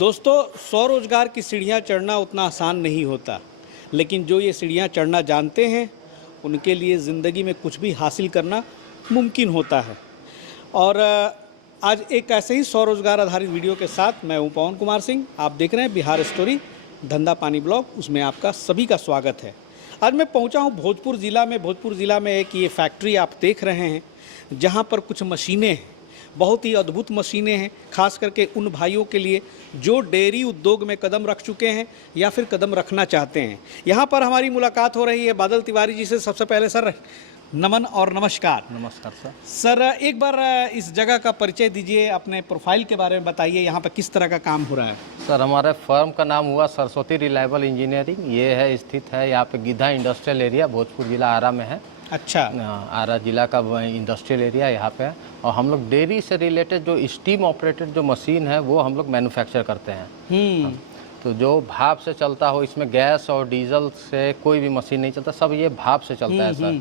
दोस्तों, स्वरोजगार की सीढ़ियाँ चढ़ना उतना आसान नहीं होता, लेकिन जो ये सीढ़ियाँ चढ़ना जानते हैं उनके लिए ज़िंदगी में कुछ भी हासिल करना मुमकिन होता है। और आज एक ऐसे ही स्वरोजगार आधारित वीडियो के साथ मैं हूँ पवन कुमार सिंह। आप देख रहे हैं बिहार स्टोरी धंधा पानी ब्लॉग, उसमें आपका सभी का स्वागत है। आज मैं पहुँचा हूँ भोजपुर ज़िला में। भोजपुर ज़िला में एक ये फैक्ट्री आप देख रहे हैं जहाँ पर कुछ मशीनें हैं, बहुत ही अद्भुत मशीनें हैं, खास करके उन भाइयों के लिए जो डेयरी उद्योग में कदम रख चुके हैं या फिर कदम रखना चाहते हैं। यहाँ पर हमारी मुलाकात हो रही है बादल तिवारी जी से। सबसे पहले सर नमन और नमस्कार। नमस्कार सर। सर एक बार इस जगह का परिचय दीजिए, अपने प्रोफाइल के बारे में बताइए, यहाँ पर किस तरह का काम हो रहा है। सर हमारे फर्म का नाम हुआ सरस्वती रिलायबल इंजीनियरिंग। ये है स्थित है यहाँ पे गिद्धा इंडस्ट्रियल एरिया, भोजपुर जिला आरा में है। अच्छा। आरा जिला का इंडस्ट्रियल एरिया यहाँ पे है। और हम लोग डेयरी से रिलेटेड जो स्टीम ऑपरेटेड जो मशीन है वो हम लोग मैन्युफैक्चर करते हैं। तो जो भाप से चलता हो, इसमें गैस और डीजल से कोई भी मशीन नहीं चलता, सब ये भाप से चलता है सर।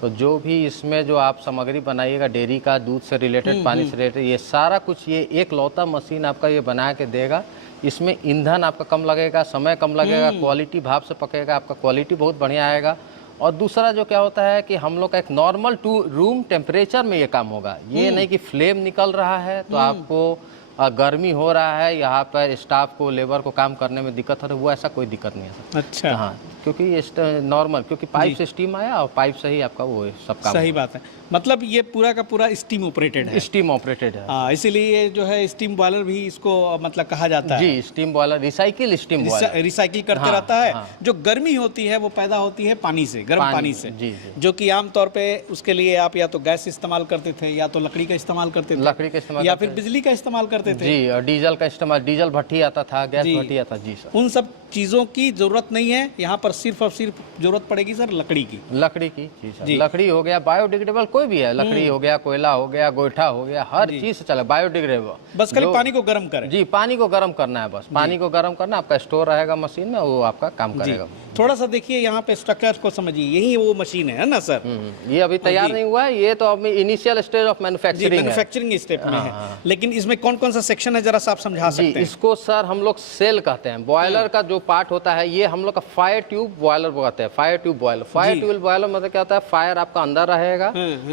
तो जो भी इसमें जो आप सामग्री बनाइएगा डेयरी का, दूध से रिलेटेड, पानी से रिलेटेड, ये सारा कुछ ये एक लौता मशीन आपका ये बना के देगा। इसमें ईंधन आपका कम लगेगा, समय कम लगेगा, क्वालिटी भाप से पकेगा, आपका क्वालिटी बहुत बढ़िया आएगा। और दूसरा जो क्या होता है कि हम लोग का एक नॉर्मल रूम टेम्परेचर में ये काम होगा। ये नहीं कि फ्लेम निकल रहा है तो आपको गर्मी हो रहा है, यहाँ पर स्टाफ को, लेबर को काम करने में दिक्कत हो रही है, वो ऐसा कोई दिक्कत नहीं है सर। अच्छा। हाँ, क्योंकि ये नॉर्मल, क्योंकि पाइप से स्टीम आया और पाइप से ही आपका वो सब काम। सही बात है, मतलब ये पूरा का पूरा स्टीम ऑपरेटेड है। स्टीम ऑपरेटेड है। हाँ, इसीलिए जो है स्टीम बॉयलर भी इसको मतलब कहा जाता है। जी, steam boiler, recycle steam boiler, recycle करते रहता है। जो गर्मी होती है वो पैदा होती है पानी से, गर्म पानी से। जी। जो कि आमतौर पे उसके लिए आप या तो गैस इस्तेमाल करते थे, या तो लकड़ी का इस्तेमाल करते थे, लकड़ी का इस्तेमाल, या फिर बिजली का इस्तेमाल करते थे। जी, और डीजल का इस्तेमाल, डीजल भट्टी आता था, गैस भट्टी आता। जी सर, उन सब चीज़ों की ज़रूरत नहीं है यहाँ पर, सिर्फ और सिर्फ ज़रूरत पड़ेगी सर लकड़ी की। लकड़ी की। जी सर, लकड़ी हो गया, बायोडिग्रेडेबल कोई भी है, लकड़ी हो गया, कोयला हो गया, गोईठा हो गया, हर चीज़ से चले, बायोडिग्रेडेबल। बस खाली पानी को गर्म करें। जी, पानी को गर्म करना है, बस पानी को गर्म करना, आपका स्टोर रहेगा मशीन में, वो आपका काम करेगा। थोड़ा सा देखिए यहाँ पे स्ट्रक्चर को समझिए, यही वो मशीन है ना सर। ये अभी तैयार नहीं हुआ है, ये तो अभी initial stage of manufacturing step में है। लेकिन इसमें कौन कौन सा सेक्शन है, जरा सा आप समझा सकते हैं। इसको सर हम लोग सेल कहते हैं। बॉयलर का जो पार्ट होता है ये हम लोग का फायर ट्यूब बॉयलर कहते हैं। Fire tube boiler, fire tube boiler मतलब क्या होता है, फायर आपका अंदर रहेगा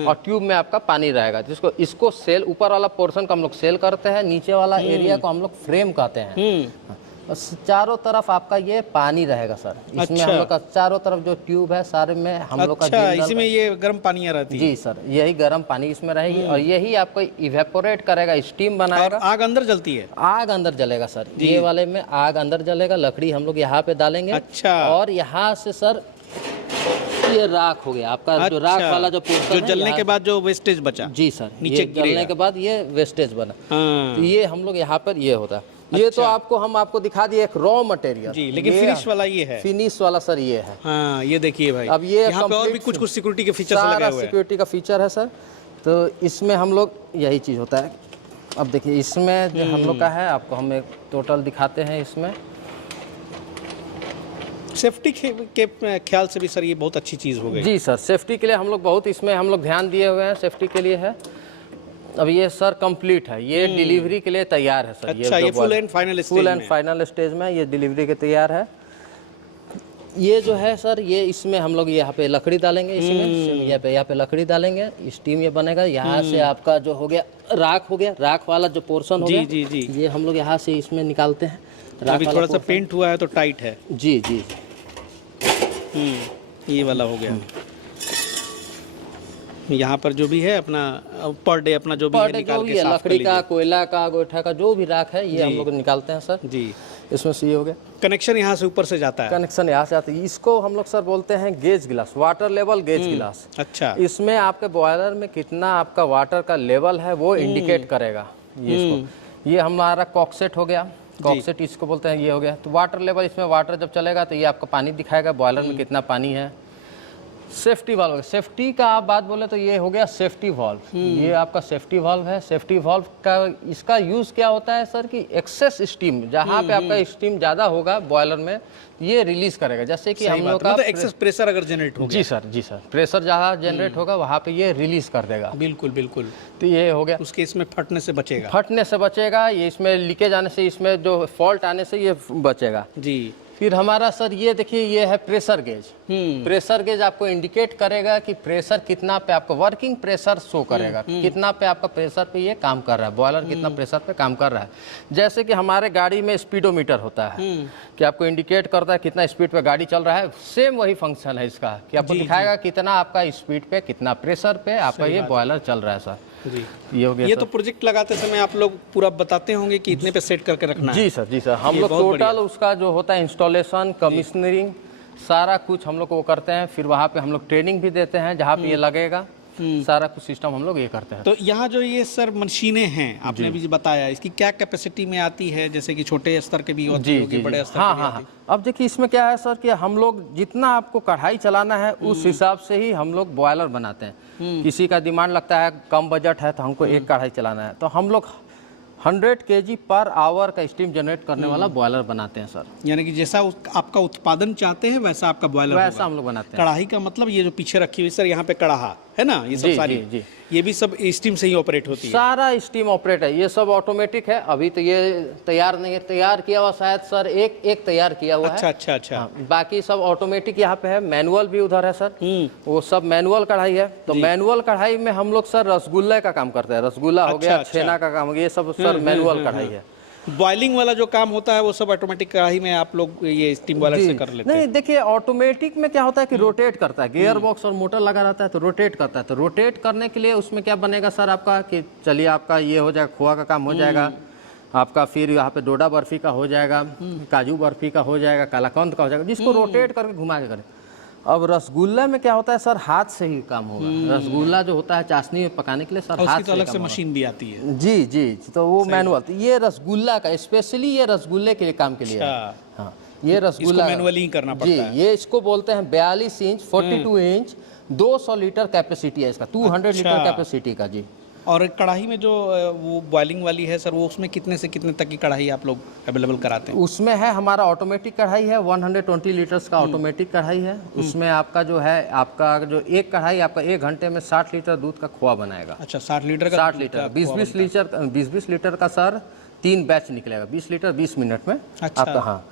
और ट्यूब में आपका पानी रहेगा, जिसको इसको सेल, ऊपर वाला पोर्शन को हम लोग सेल करते हैं, नीचे वाला एरिया को हम लोग फ्रेम कहते हैं। बस चारों तरफ आपका ये पानी रहेगा सर। इसमें हम लोग का चारों तरफ जो ट्यूब है सारे में हम लोग का इसी में ये गर्म पानी रहती है। जी सर, यही गर्म पानी इसमें रहेगी और यही आपको इवेपोरेट करेगा, स्टीम बनाएगा। आग अंदर जलती है? आग अंदर जलेगा सर, ये वाले में आग अंदर जलेगा। लकड़ी हम लोग यहाँ पे डालेंगे। अच्छा। और यहाँ से सर ये राख हो गया आपका, जो राख वाला जो पोर्शन जो जलने के बाद जो वेस्टेज बचा। जी सर, नीचे जलने के बाद ये वेस्टेज बना, तो ये हम लोग यहाँ पर ये होता है। ये तो आपको दिखा दिए एक रॉ मटेरियल जी, लेकिन फिनिश वाला ये है। फिनिश वाला सर ये है। हाँ, ये देखिए भाई, अब ये यहाँ पे और भी कुछ सिक्योरिटी के फीचर्स लगे हुए हैं। सिक्योरिटी का फीचर है सर। तो इसमें हम लोग यही चीज़ होता है। अब देखिए इसमें जो हम लोग का है, आपको हम एक टोटल दिखाते हैं। इसमें सेफ्टी के ख्याल से भी सर ये बहुत अच्छी चीज़ हो गई। जी सर, सेफ्टी के लिए हम लोग बहुत इसमें हम लोग ध्यान दिए हुए हैं, सेफ्टी के लिए है। अब ये सर कंप्लीट है, ये डिलीवरी के लिए तैयार है सर। अच्छा, ये फुल एंड फाइनल स्टेज में ये डिलीवरी के तैयार है। ये जो है सर, ये इसमें हम लोग यहाँ पे लकड़ी डालेंगे, इसमें यहाँ पे लकड़ी डालेंगे, स्टीम ये बनेगा। यहाँ से आपका जो हो गया राख, हो गया राख वाला जो पोर्शन हो गया। जी जी, ये हम लोग यहाँ से इसमें निकालते हैं। अभी थोड़ा सा पेंट हुआ है तो टाइट है। जी जी, ये वाला हो गया। यहाँ पर जो भी है अपना पर डे अपना जो भी है निकाल के साफ लकड़ी का, कोयला का, गोईठा का जो भी राख है, ये हम लोग निकालते हैं सर। जी, इसमें से ये हो गया। कनेक्शन यहाँ से ऊपर से जाता है। कनेक्शन यहाँ से आता है। इसको हम लोग सर बोलते हैं गेज गिलास, वाटर लेवल गेज गिलास। अच्छा। इसमें आपके बॉयलर में कितना आपका वाटर का लेवल है वो इंडिकेट करेगा। ये हमारा कॉकसेट हो गया, कॉकसेट इसको बोलते हैं। ये हो गया तो वाटर लेवल, इसमें वाटर जब चलेगा तो ये आपका पानी दिखाएगा, बॉयलर में कितना पानी है। सेफ्टी वाल्व, सेफ्टी का आप बात बोले तो ये हो गया सेफ्टी वाल्व। ये आपका सेफ्टी वाल्व है। सेफ्टी वाल्व का इसका यूज क्या होता है सर कि एक्सेस स्टीम, जहाँ पे आपका स्टीम ज्यादा होगा बॉयलर में, ये रिलीज करेगा। जैसे कि हम लोग का मतलब एक्सेस प्रेशर अगर जनरेट हो जी सर, जी सर, प्रेशर जहाँ जनरेट होगा वहाँ पे ये रिलीज कर देगा। बिल्कुल बिल्कुल, तो ये हो गया, उसके इसमें फटने से बचेगा। फटने से बचेगा, ये इसमें लीकेज आने से, इसमें जो फॉल्ट आने से ये बचेगा जी। फिर हमारा सर ये देखिए, ये है प्रेशर गेज। प्रेशर गेज आपको इंडिकेट करेगा कि प्रेशर कितना पे, आपको वर्किंग प्रेशर शो करेगा कितना पे आपका प्रेशर पे ये काम कर रहा है, बॉयलर कितना प्रेशर पे काम कर रहा है। जैसे कि हमारे गाड़ी में स्पीडोमीटर होता है कि आपको इंडिकेट करता है कितना स्पीड पे गाड़ी चल रहा है, सेम वही फंक्शन है इसका कि आपको दिखाएगा कितना आपका स्पीड पे, कितना प्रेशर पे आपका ये बॉयलर चल रहा है सर। जी, ये हो गया। ये तो प्रोजेक्ट लगाते समय आप लोग पूरा बताते होंगे कि इतने पे सेट करके रखना है। जी सर, जी सर, हम लोग टोटल उसका जो होता है इंस्टॉलेशन, कमिश्नरिंग, सारा कुछ हम लोग वो करते हैं। फिर वहाँ पे हम लोग ट्रेनिंग भी देते हैं, जहाँ पे ये लगेगा सारा कुछ सिस्टम हम लोग ये करते हैं। तो यहाँ जो ये सर मशीनें हैं, आपने भी बताया, इसकी क्या कैपेसिटी में आती है? जैसे कि छोटे स्तर के भी होती होगी, बड़े स्तर हाँ के भी हाँ आती है? हाँ। अब देखिए इसमें क्या है सर कि हम लोग जितना आपको कढ़ाई चलाना है उस हिसाब से ही हम लोग बॉयलर बनाते हैं। किसी का डिमांड लगता है कम बजट है तो हमको एक कढ़ाई चलाना है, तो हम लोग 100 kg पर आवर का स्टीम जनरेट करने वाला बॉयलर बनाते हैं सर। यानी कि जैसा आपका उत्पादन चाहते हैं वैसा आपका बॉयलर वैसा हम लोग बनाते हैं। कढ़ाई का मतलब ये जो पीछे रखी हुई सर, यहाँ पे कढ़ाहा है ना, ये सब जी, सारी जी, जी। ये भी सब स्टीम से ही ऑपरेट होती है? सारा स्टीम ऑपरेट है, ये सब ऑटोमेटिक है। अभी तो ये तैयार नहीं है, तैयार किया हुआ शायद सर एक तैयार किया हुआ अच्छा है। अच्छा अच्छा। हाँ, बाकी सब ऑटोमेटिक यहाँ पे है। मैनुअल भी उधर है सर, वो सब मैनुअल कढ़ाई है। तो मैनुअल कढ़ाई में हम लोग सर रसगुल्ले का काम करते हैं। रसगुल्ला हो गया, छेना का काम हो गया, ये सब सर मैनुअल कढ़ाई है। बॉइलिंग वाला जो काम होता है वो सब ऑटोमेटिक कढ़ाई में आप लोग ये स्टीम बॉयलर से कर लेते हैं? नहीं, देखिए ऑटोमेटिक में क्या होता है कि रोटेट करता है, गियर बॉक्स और मोटर लगा रहता है तो रोटेट करता है। तो रोटेट करने के लिए उसमें क्या बनेगा सर आपका कि चलिए आपका ये हो जाएगा, खोआ का काम हो जाएगा आपका, फिर यहाँ पे डोडा बर्फी का हो जाएगा, काजू बर्फी का हो जाएगा, कालाकंद का हो जाएगा, जिसको रोटेट करके घुमा के करें। अब रसगुल्ला में क्या होता है सर, हाथ से ही काम होगा। रसगुल्ला जो होता है चाशनी में पकाने के लिए सर हाथ तो अलग से मशीन भी आती है? जी जी, तो वो मैनुअल। तो ये रसगुल्ला का स्पेशली, ये रसगुल्ले के लिए काम के लिए है। हाँ, ये रसगुल्ला मैनुअली ही करना पड़ता है? जी, ये इसको बोलते हैं 42 इंच 42 इंच 200 लीटर कैपेसिटी है इसका, 200 लीटर कैपेसिटी का जी। और कढ़ाई में जो वो बॉइलिंग वाली है सर, वो उसमें कितने से कितने तक की कढ़ाई आप लोग अवेलेबल कराते हैं? उसमें है हमारा ऑटोमेटिक कढ़ाई है, 120 लीटर्स का ऑटोमेटिक कढ़ाई है। उसमें आपका जो है, आपका जो एक कढ़ाई आपका 1 घंटे में 60 लीटर दूध का खोआ बनाएगा। अच्छा, 60 लीटर का? 60 लीटर, 20-20 लीटर का सर 3 बैच निकलेगा, 20 लीटर 20 मिनट में आपका। हाँ,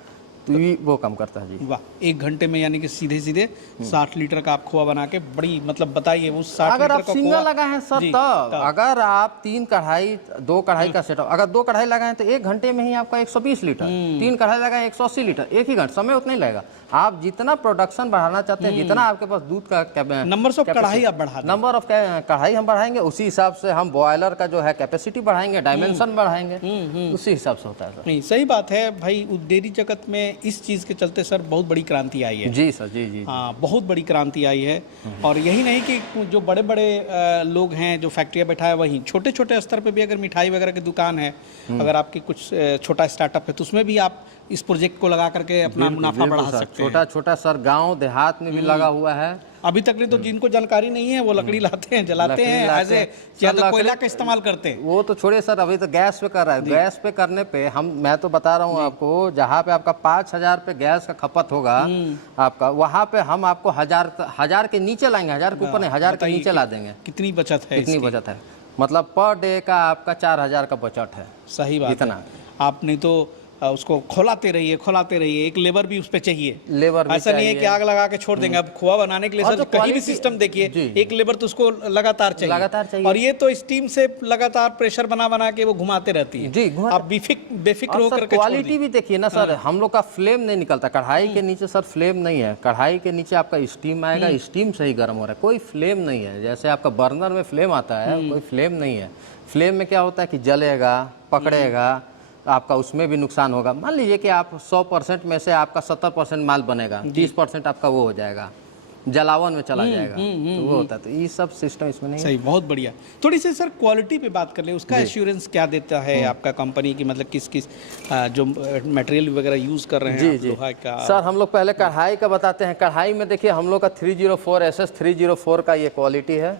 तो ये वो काम करता है जी। वाह, 1 घंटे में यानी कि सीधे सीधे 60 लीटर का आप खोआ बना के, बड़ी मतलब बताइए वो 60 अगर लीटर आप का सिंगल खोआ लगाए हैं सर तब, अगर आप 3 कढ़ाई 2 कढ़ाई का सेटअप, अगर 2 कढ़ाई लगाए हैं तो 1 घंटे में ही आपका 120 लीटर, 3 कढ़ाई लगाए 180 लीटर, एक ही घंटे, समय उतना ही लगेगा। आप जितना प्रोडक्शन बढ़ाना चाहते हैं, जितना आपके पास दूध का नंबर ऑफ कढ़ाई आप बढ़ा दें, नंबर ऑफ कढ़ाई हम बढ़ाएंगे, उसी हिसाब से हम बॉयलर का जो है कैपेसिटी बढ़ाएंगे, डायमेंशन बढ़ाएंगे, उसी हिसाब से होता है सर। नहीं, सही बात है भाई। डेयरी जगत में इस चीज़ के चलते सर बहुत बड़ी क्रांति आई है। जी सर, जी जी। हाँ, बहुत बड़ी क्रांति आई है। और यही नहीं कि जो बड़े बड़े लोग हैं जो फैक्ट्रियाँ बैठाए, वहीं छोटे छोटे स्तर पे भी अगर मिठाई वगैरह की दुकान है, अगर आपकी कुछ छोटा स्टार्टअप है, तो उसमें भी आप इस प्रोजेक्ट को लगा करके अपना मुनाफा बढ़ा सकते हैं। छोटा छोटा सर गांव देहात में भी लगा हुआ है। अभी तक नहीं तो जिनको जानकारी नहीं है वो लकड़ी लाते हैं, जलाते हैं, ऐसे या तो कोयला का इस्तेमाल करते हैं। वो तो छोड़िए सर, अभी तो गैस पे कर रहा है। गैस पे करने पे मैं तो बता रहा हूँ आपको, जहाँ पे आपका 5000 पे गैस का खपत होगा आपका, वहाँ पे हम आपको 1000 के नीचे लाएंगे, 1000 के ऊपर नहीं, 1000 के नीचे ला देंगे। कितनी बचत है? कितनी बचत है, मतलब पर डे का आपका 4000 का बचत है। सही बात इतना आप नहीं तो उसको खोलाते रहिए, एक लेबर भी उस पे चाहिए। लेबर ऐसा नहीं है कि आग लगा के छोड़ देंगे। अब खोआ बनाने के लिए सर कहीं भी सिस्टम देखिए, एक लेबर तो उसको लगातार चाहिए। और ये तो स्टीम से लगातार प्रेशर बना के वो घुमाते रहती है जी। आप बेफिक्र होकर क्वालिटी भी देखिए ना सर, हम लोग का फ्लेम नहीं निकलता कढ़ाई के नीचे सर, फ्लेम नहीं है। कढ़ाई के नीचे आपका स्टीम आएगा, स्टीम से ही गर्म हो रहा है, कोई फ्लेम नहीं है। जैसे आपका बर्नर में फ्लेम आता है, कोई फ्लेम नहीं है। फ्लेम में क्या होता है कि जलेगा, पकड़ेगा, आपका उसमें भी नुकसान होगा। मान लीजिए कि आप 100% में से आपका 70% माल बनेगा, 30% आपका वो हो जाएगा, जलावन में चला जाएगा, तो वो होता है। तो ये सब सिस्टम इसमें नहीं है। सही, बहुत बढ़िया। थोड़ी सी सर क्वालिटी पे बात कर ले, उसका एश्योरेंस क्या देता है आपका कंपनी की, मतलब किस किस जो मटेरियल वगैरह यूज़ कर रहे हैं आप, लोहा का? सर हम लोग पहले कढ़ाई का बताते हैं। कढ़ाई में देखिए हम लोग का 304 SS 304 का ये क्वालिटी है।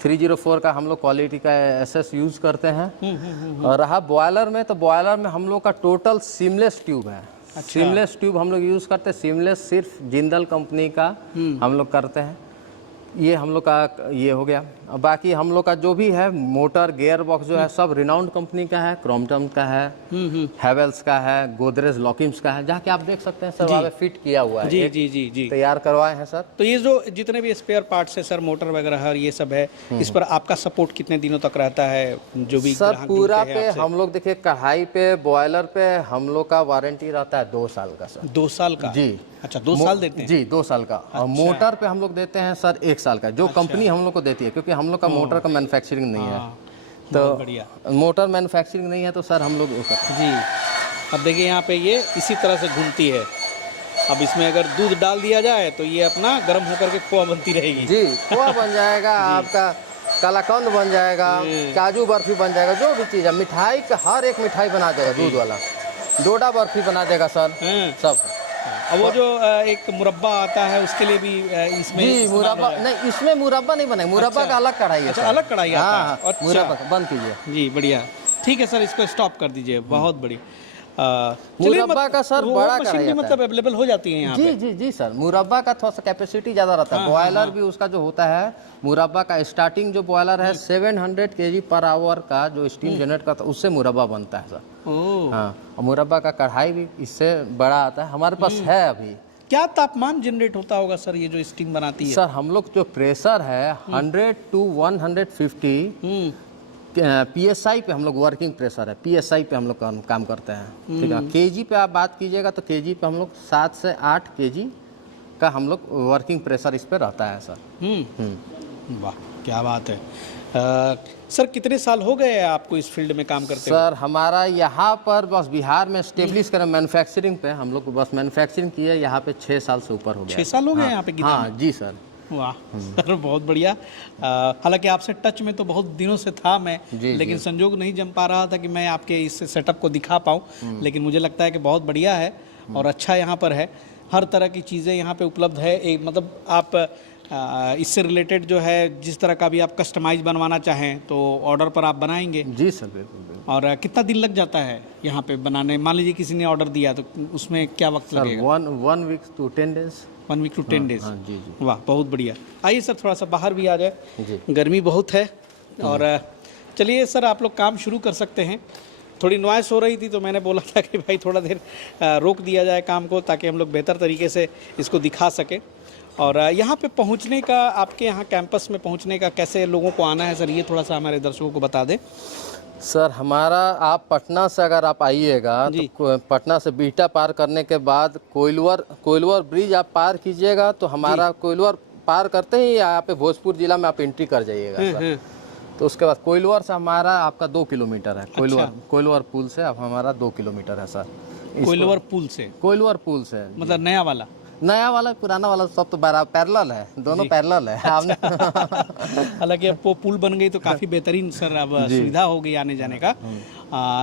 304 का हम लोग क्वालिटी का SS यूज़ करते हैं। और रहा बॉयलर में, तो बॉयलर में हम लोग का टोटल सीमलेस ट्यूब है। सीमलेस ट्यूब हम लोग यूज़ करते हैं। सीमलेस सिर्फ जिंदल कंपनी का हम लोग करते हैं। ये हम लोग का ये हो गया। और बाकी हम लोग का जो भी है मोटर गियर बॉक्स जो है सब रिनाउंड कंपनी का है। क्रॉम्पटन का है, हैवेल्स का है, गोदरेज लॉकिम्स का है, जाके आप देख सकते हैं सर वहाँ पे फिट किया हुआ है। जी जी जी जी, तैयार करवाए हैं सर। तो ये जो जितने भी स्पेयर पार्ट्स है सर, मोटर वगैरह है और ये सब है, इस पर आपका सपोर्ट कितने दिनों तक रहता है? जो भी सर ग्राहक पूरा जुड़ते हैं पे आपसे? हम लोग देखिए कढ़ाई पे बॉयलर पे हम लोग का वारंटी रहता है 2 साल का सर। 2 साल का? जी। अच्छा, 2 साल देते हैं? जी 2 साल का। और मोटर पे हम लोग देते हैं सर 1 साल का, जो कंपनी हम लोग को देती है, क्योंकि हम लोग का मोटर का मैन्युफैक्चरिंग नहीं है। तो बढ़िया। मोटर मैन्युफैक्चरिंग नहीं है तो सर हम लोग वो करते हैं। जी, अब देखिए यहाँ पे ये इसी तरह से घूमती है। अब इसमें अगर दूध डाल दिया जाए तो ये अपना गर्म होकर के खोआ बनती रहेगी। जी, खोआ बन जाएगा आपका, कलाकंद बन जाएगा, काजू बर्फी बन जाएगा, जो भी चीज़ है। मिठाई का हर एक मिठाई बना देगा दूध वाला। डोडा बर्फी बना देगा सर, सब। अब वो जो एक मुरब्बा आता है उसके लिए भी इसमें जी मुरब्बा नहीं, इसमें मुरब्बा नहीं बनेगा। मुरब्बा का अलग कढ़ाई है। अच्छा, सर। अलग कढ़ाई आता है। हाँ, अच्छा। मुरब्बा बंद कीजिए। जी बढ़िया, ठीक है सर, इसको स्टॉप कर दीजिए। बहुत बढ़िया। मुरब्बा का सर बड़ा मशीन भी मतलब अवेलेबल हो जाती है यहाँ जी पे? जी जी सर, मुरब्बा का थोड़ा सा कैपेसिटी ज़्यादा रहता है। बॉयलर भी उसका जो होता है, मुरब्बा का स्टार्टिंग जो बॉयलर है 700 kg पर आवर का जो स्टीम जनरेट करता है, उससे मुरब्बा बनता है सर। ओह, हाँ, और मुरब्बा का कढ़ाई भी इससे बड़ा आता है, हमारे पास है अभी। क्या तापमान जनरेट होता होगा सर ये जो स्टीम बनाती है? सर हम लोग जो प्रेशर है 100 to 150 PSI पे हम लोग वर्किंग प्रेशर है। PSI पे हम लोग काम करते हैं, ठीक है। केजी पे आप बात कीजिएगा तो केजी पे हम लोग 7 से 8 kg का हम लोग वर्किंग प्रेशर इस पे रहता है सर। वाह, क्या बात है। सर कितने साल हो गए आपको इस फील्ड में काम करते हुए? सर हमारा यहाँ पर बस बिहार में स्टेब्लिश करें मैन्युफैक्चरिंग पे, हम लोग को बस मैन्युफैक्चरिंग किए यहाँ पे 6 साल से ऊपर हो गया। 6 साल हो गए यहाँ पे गीता हाँ में? जी सर। वाह सर, बहुत बढ़िया। हालांकि आपसे टच में तो बहुत दिनों से था मैं, लेकिन संजोग नहीं जम पा रहा था कि मैं आपके इस सेटअप को दिखा पाऊँ। लेकिन मुझे लगता है कि बहुत बढ़िया है और अच्छा यहाँ पर है। हर तरह की चीज़ें यहाँ पे उपलब्ध है। एक मतलब आप इससे रिलेटेड जो है जिस तरह का भी आप कस्टमाइज बनवाना चाहें तो ऑर्डर पर आप बनाएंगे? जी सर, बिल्कुल बिल्कुल। और कितना दिन लग जाता है यहाँ पे बनाने? मान लीजिए किसी ने ऑर्डर दिया तो उसमें क्या वक्त लगेगा? 1 week to 10 days। 1 week to 10 days। हाँ जी जी। वाह, बहुत बढ़िया। आइए सर थोड़ा सा बाहर भी आ जाए, जी। गर्मी बहुत है। और चलिए सर, आप लोग काम शुरू कर सकते हैं। थोड़ी नॉइस हो रही थी तो मैंने बोला था कि भाई थोड़ा देर रोक दिया जाए काम को, ताकि हम लोग बेहतर तरीके से इसको दिखा सकें। और यहाँ पे पहुँचने का, आपके यहाँ कैंपस में पहुँचने का कैसे लोगों को आना है सर, ये थोड़ा सा हमारे दर्शकों को बता दें। सर हमारा, आप पटना से अगर आप आइएगा तो पटना से बीटा पार करने के बाद कोइलवर ब्रिज आप पार कीजिएगा तो हमारा कोइलवर पार करते ही यहाँ पे भोजपुर जिला में आप एंट्री कर जाइएगा सर। तो उसके बाद कोइलवर से हमारा आपका 2 किलोमीटर है। कोइलवर पुल से अब हमारा 2 किलोमीटर है सर। कोइलवर पुल से मतलब नया वाला पुराना वाला सब तो बराबर पैरेलल है, दोनों पैरेलल है। हालांकि अब वो पुल बन गई तो काफ़ी बेहतरीन सर अब सुविधा हो गई आने जाने का।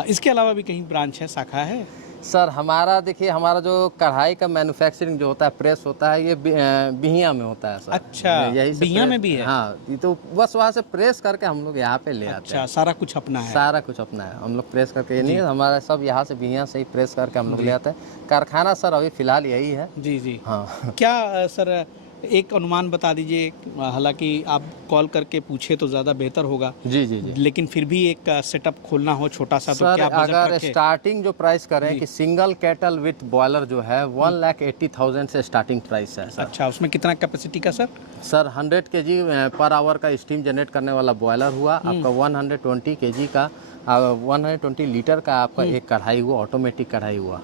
इसके अलावा भी कहीं ब्रांच है, शाखा है? सर हमारा देखिए, हमारा जो कढ़ाई का मैन्युफैक्चरिंग जो होता है, प्रेस होता है, ये बिहिया में होता है सर। अच्छा, बिहिया में भी है? हाँ, ये तो बस वहाँ से प्रेस करके हम लोग यहाँ पे ले आते हैं। अच्छा, सारा कुछ अपना है? सारा कुछ अपना है, हम लोग प्रेस करके, ये नहीं है हमारा, सब यहाँ से बिहिया से ही प्रेस करके हम लोग ले आते हैं। कारखाना सर अभी फिलहाल यही है। जी जी। हाँ। क्या सर एक अनुमान बता दीजिए, हालांकि आप कॉल करके पूछे तो ज़्यादा बेहतर होगा। जी जी जी। लेकिन फिर भी एक सेटअप खोलना हो छोटा सा, तो क्या बजट अगर रखे? स्टार्टिंग जो प्राइस करें कि सिंगल कैटल विथ बॉयलर जो है 1,80,000 से स्टार्टिंग प्राइस है सर। अच्छा, उसमें कितना कैपेसिटी का sir? Sir 100 kg per hour का स्टीम जनरेट करने वाला बॉयलर हुआ आपका, 120 kg का 120 लीटर का आपका एक कढ़ाई हुआ, ऑटोमेटिक कढ़ाई हुआ।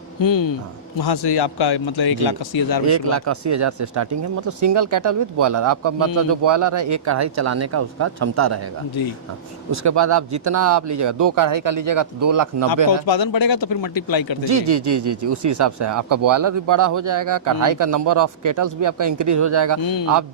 वहाँ से आपका मतलब 1,80,000 में 1,80,000 से स्टार्टिंग है। मतलब सिंगल कैटल विद बॉयलर, आपका मतलब जो बॉयलर है एक कढ़ाई चलाने का उसका क्षमता रहेगा जी। हाँ। उसके बाद आप जितना आप लीजिएगा, 2 कढ़ाई का लीजिएगा तो 2,90,000 आपका है। उत्पादन बढ़ेगा तो फिर मल्टीप्लाई करते जी जी जी जी जी उसी हिसाब से है। आपका बॉयलर भी बड़ा हो जाएगा, कढ़ाई का नंबर ऑफ केटल्स भी आपका इंक्रीज हो जाएगा। आप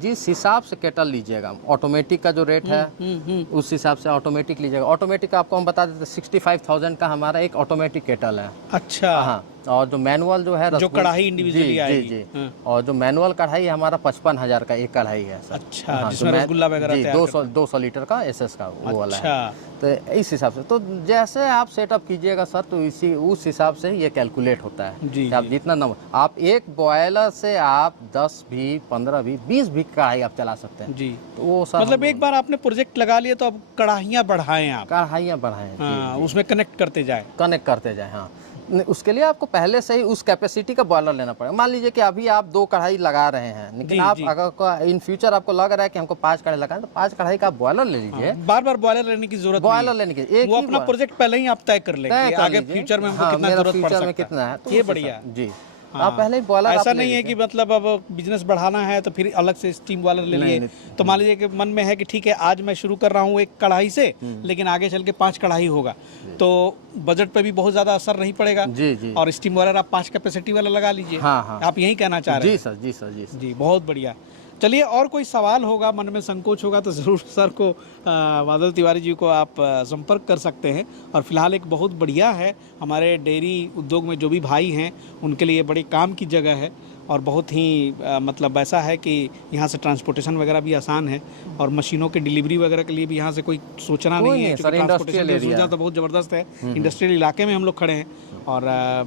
जिस हिसाब से केटल लीजिएगा, ऑटोमेटिक का जो रेट है उस हिसाब से ऑटोमेटिक लीजिएगा। ऑटोमेटिक आपको हम बता देते 65,000 का हमारा एक ऑटोमेटिक केटल है। अच्छा हाँ, और जो मैनुअल जो है जो कढ़ाई इंडिविजुअली आएगी। जी जी और जो मैनुअल कढ़ाई है हमारा 55,000 का एक कढ़ाई है सर। अच्छा हाँ, जिसमें रसगुल्ला वगैरह जी, तैयार 200 लीटर का एसएस का वो वाला है। अच्छा तो इस हिसाब से तो जैसे आप सेटअप कीजिएगा सर, तो इसी उस हिसाब से ये कैलकुलेट होता है जी, कि आप जितना नंबर, आप एक बॉयलर से आप 10 भी 15 भी 20 भी कढ़ाई आप चला सकते हैं। जी। तो वो सर मतलब एक बार आपने प्रोजेक्ट लगा लिया तो अब कढ़ाइयाँ बढ़ाएं आप, कढ़ाइयाँ बढ़ाएं। हाँ, उसमें कनेक्ट करते जाए। कनेक्ट करते जाए। हाँ, उसके लिए आपको पहले से ही उस कैपेसिटी का बॉयलर लेना पड़ेगा। मान लीजिए कि अभी आप 2 कढ़ाई लगा रहे हैं, लेकिन आप अगर इन फ्यूचर आपको लग रहा है कि हमको 5 कढ़ाई लगाएं, तो 5 कढ़ाई का आप बॉयलर ले लीजिए। बार बार बॉयलर लेने की जरूरत नहीं बॉयलर लेने की है। वो अपना प्रोजेक्ट पहले ही आप तय कर लेंगे आगे फ्यूचर में हमको कितना जरूरत पड़ सकता है, कितना है, तो ये बढ़िया जी। आप पहले ही बॉयलर ऐसा नहीं है कि मतलब अब बिजनेस बढ़ाना है तो फिर अलग से स्टीम बॉयलर ले लिए। तो मान लीजिए कि मन में है कि ठीक है आज मैं शुरू कर रहा हूँ एक कढ़ाई से, लेकिन आगे चल के 5 कढ़ाई होगा, तो बजट पे भी बहुत ज्यादा असर नहीं पड़ेगा। जी जी और स्टीम बॉयलर आप 5 कैपेसिटी वाला लगा लीजिए। हाँ हाँ, आप यही कहना चाह रहे हैं? जी सर जी सर जी सर। जी बहुत बढ़िया। चलिए, और कोई सवाल होगा, मन में संकोच होगा तो ज़रूर सर को बादल तिवारी जी को आप संपर्क कर सकते हैं। और फिलहाल एक बहुत बढ़िया है, हमारे डेयरी उद्योग में जो भी भाई हैं उनके लिए बड़ी काम की जगह है और बहुत ही मतलब ऐसा है कि यहाँ से ट्रांसपोर्टेशन वगैरह भी आसान है और मशीनों के डिलीवरी वगैरह के लिए भी यहाँ से कोई सोचना नहीं है, क्योंकि ट्रांसपोर्टेशन की सुविधा तो बहुत ज़बरदस्त है। इंडस्ट्रियल इलाके में हम लोग खड़े हैं और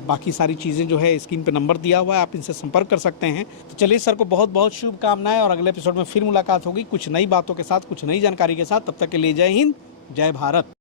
बाकी सारी चीज़ें जो है स्क्रीन पे नंबर दिया हुआ है, आप इनसे संपर्क कर सकते हैं। तो चलिए, सर को बहुत बहुत शुभकामनाएं और अगले एपिसोड में फिर मुलाकात होगी कुछ नई बातों के साथ, कुछ नई जानकारी के साथ। तब तक के लिए जय हिंद, जय भारत।